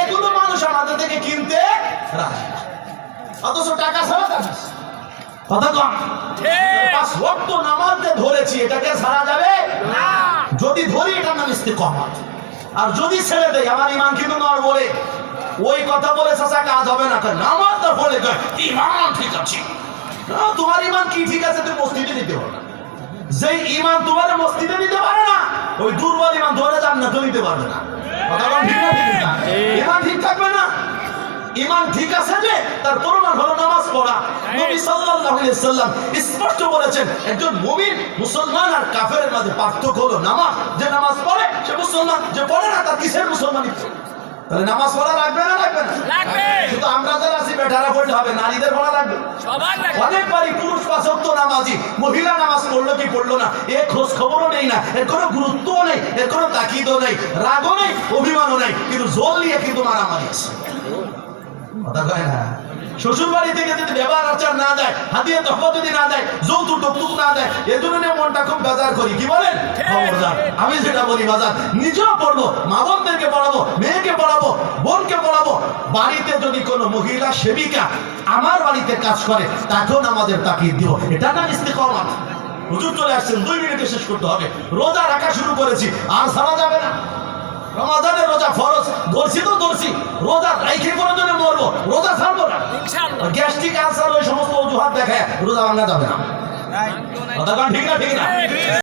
এগুলো মানুষ আমাদের থেকে কিনতে রাজি, অথচ টাকা ছাড়া কথা কম। 5 ওয়াক্ত নামাজ ধরেছি, এটাকে ছাড়া যাবে না। যদি ধরি এটার নাম ইস্তেকামত, আর যদি ছেড়ে দেয় আমার ইমান কিন্তু নড় বলে ওই কথা বলে চাচা কাজ হবে না। নামাজটা পড়লে ইমান ঠিক আছে, তোমার ইমান কি ঠিক আছে তুমি মসজিদে নিতে পারো না। যে ইমান তোমার মসজিদে নিতে পারে না, ওই দুর্বল ইমান ধরে জান্নাতে নিতে পারবে না। ইমান ঠিক থাকবে না। ইমান ঠিক আছে যে তার প্রমাণ হলো নামাজ পড়া। নবী সাল্লাল্লাহু আলাইহি ওয়াসাল্লাম স্পষ্ট বলেছেন, একজন মুমিন মুসলমান আর কাফেরের মাঝে পার্থক্য হলো নামাজ। যে নামাজ পড়ে সে মুসলমান, যে পড়ে না তার কিসের মুসলমানি? তাহলে নামাজ পড়া লাগবে না লাগবে না? লাগবে। শুধু আমরা যারা আছি বেটারা পড়লে হবে, নারীদের পড়া লাগবে। সবার লাগবে। অনেকবারই পুরুষ 5 ওয়াক্ত নামাজি, মহিলা নামাজ পড়লো কি পড়লো না এর খোঁজ খবরও নেই না, এর কোনো গুরুত্বও নেই, এর কোনো তাকিদও নেই, রাগও নেই, অভিমানও নেই, কিন্তু জোর নিয়ে কিন্তু মারামারি আছে। কথা কয় না? শ্বশুর বাড়ি থেকে যদি ব্যবহার আচার না দেয়, হাদিয়া তহফা যদি না দেয়, যৌতুক টুকটুক না দেয়, এর জন্য মনটা খুব বেজার করি। কি বলেন? খবরদার। আমি যেটা বলি বাজার নিজেও পড়বো, মা বোনদেরকে পড়াবো, মেয়েকে পড়াবো, বোনকে পড়াবো। বাড়িতে যদি কোনো মহিলা সেবিকা আমার বাড়িতে কাজ করে, তাকেও আমাদের তাকিদ দিব। এটা না ইস্তেকামত। হুজুর চলে আসছেন, 2 মিনিটে শেষ করতে হবে। রোজা রাখা শুরু করেছি, আর ছাড়া যাবে না। রমাদানের রোজা ফরজ, ধরছি তো ধরছি, রোজা রাইখে কোনো জন্য মরবো, রোজা ছাড়বো না। গ্যাস্ট্রিক আলসার ওই সমস্ত অজুহাত দেখায় রোজা ভাঙা যাবে না। কথা ঠিক না ঠিক না?